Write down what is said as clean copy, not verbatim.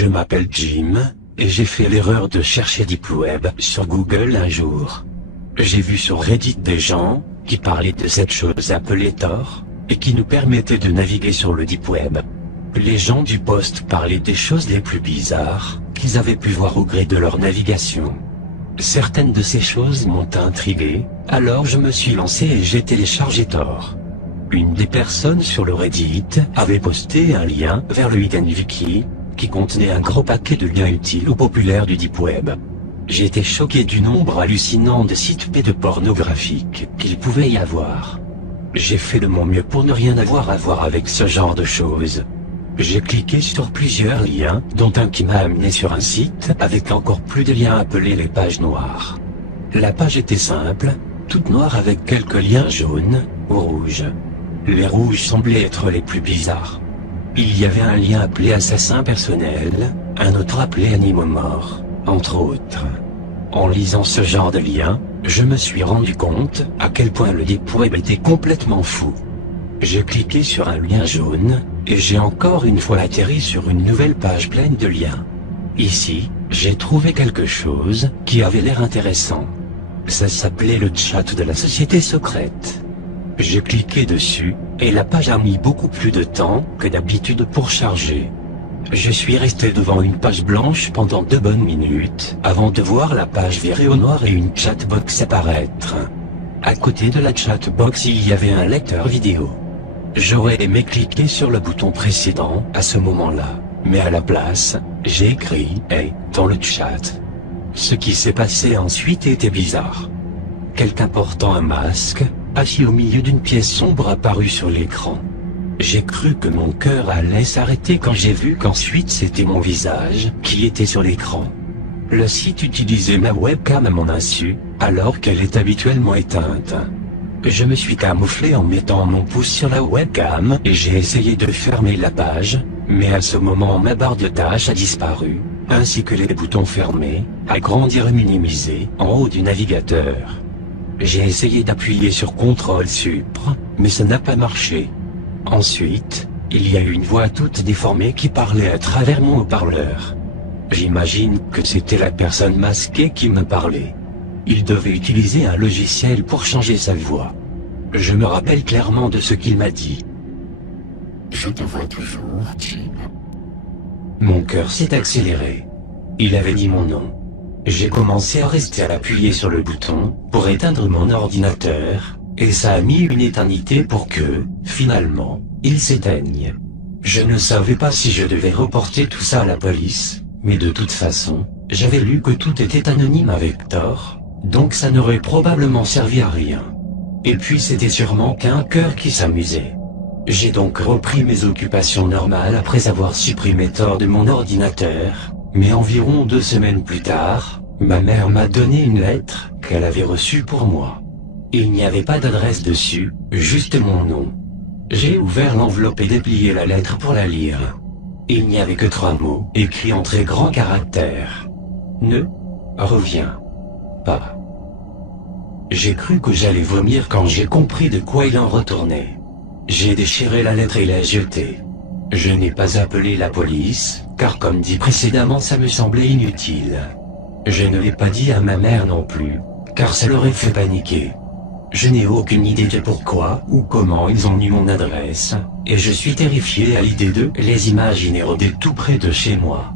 Je m'appelle Jim, et j'ai fait l'erreur de chercher Deep Web sur Google un jour. J'ai vu sur Reddit des gens qui parlaient de cette chose appelée Tor, et qui nous permettait de naviguer sur le Deep Web. Les gens du poste parlaient des choses les plus bizarres qu'ils avaient pu voir au gré de leur navigation. Certaines de ces choses m'ont intrigué, alors je me suis lancé et j'ai téléchargé Tor. Une des personnes sur le Reddit avait posté un lien vers le Hidden Wiki, qui contenait un gros paquet de liens utiles ou populaires du Deep Web. J'ai été choqué du nombre hallucinant de sites pédopornographiques qu'il pouvait y avoir. J'ai fait de mon mieux pour ne rien avoir à voir avec ce genre de choses. J'ai cliqué sur plusieurs liens, dont un qui m'a amené sur un site avec encore plus de liens appelés les pages noires. La page était simple, toute noire avec quelques liens jaunes ou rouges. Les rouges semblaient être les plus bizarres. Il y avait un lien appelé assassin personnel, un autre appelé animaux morts, entre autres. En lisant ce genre de lien, je me suis rendu compte à quel point le Deep Web était complètement fou. J'ai cliqué sur un lien jaune, et j'ai encore une fois atterri sur une nouvelle page pleine de liens. Ici, j'ai trouvé quelque chose qui avait l'air intéressant. Ça s'appelait le chat de la société secrète. J'ai cliqué dessus, et la page a mis beaucoup plus de temps que d'habitude pour charger. Je suis resté devant une page blanche pendant 2 bonnes minutes, avant de voir la page virer au noir et une chatbox apparaître. À côté de la chatbox il y avait un lecteur vidéo. J'aurais aimé cliquer sur le bouton précédent à ce moment-là, mais à la place, j'ai écrit « Hey » dans le chat. Ce qui s'est passé ensuite était bizarre. Quelqu'un portant un masque, assis au milieu d'une pièce sombre apparut sur l'écran. J'ai cru que mon cœur allait s'arrêter quand j'ai vu qu'ensuite c'était mon visage qui était sur l'écran. Le site utilisait ma webcam à mon insu, alors qu'elle est habituellement éteinte. Je me suis camouflé en mettant mon pouce sur la webcam et j'ai essayé de fermer la page, mais à ce moment ma barre de tâches a disparu, ainsi que les boutons fermés, agrandir et minimiser en haut du navigateur. J'ai essayé d'appuyer sur CTRL-SUPR, mais ça n'a pas marché. Ensuite, il y a eu une voix toute déformée qui parlait à travers mon haut-parleur. J'imagine que c'était la personne masquée qui me parlait. Il devait utiliser un logiciel pour changer sa voix. Je me rappelle clairement de ce qu'il m'a dit. Je te vois toujours, Jim. Mon cœur s'est accéléré. Il avait dit mon nom. J'ai commencé à rester à l'appuyer sur le bouton pour éteindre mon ordinateur, et ça a mis une éternité pour que, finalement, il s'éteigne. Je ne savais pas si je devais reporter tout ça à la police, mais de toute façon, j'avais lu que tout était anonyme avec Tor, donc ça n'aurait probablement servi à rien. Et puis c'était sûrement qu'un cœur qui s'amusait. J'ai donc repris mes occupations normales après avoir supprimé Tor de mon ordinateur, mais environ 2 semaines plus tard, ma mère m'a donné une lettre qu'elle avait reçue pour moi. Il n'y avait pas d'adresse dessus, juste mon nom. J'ai ouvert l'enveloppe et déplié la lettre pour la lire. Il n'y avait que 3 mots, écrits en très grands caractères. Ne reviens pas. J'ai cru que j'allais vomir quand j'ai compris de quoi il en retournait. J'ai déchiré la lettre et l'ai jetée. Je n'ai pas appelé la police, car comme dit précédemment ça me semblait inutile. Je ne l'ai pas dit à ma mère non plus, car ça l'aurait fait paniquer. Je n'ai aucune idée de pourquoi ou comment ils ont eu mon adresse, et je suis terrifié à l'idée de les imaginer rôder tout près de chez moi.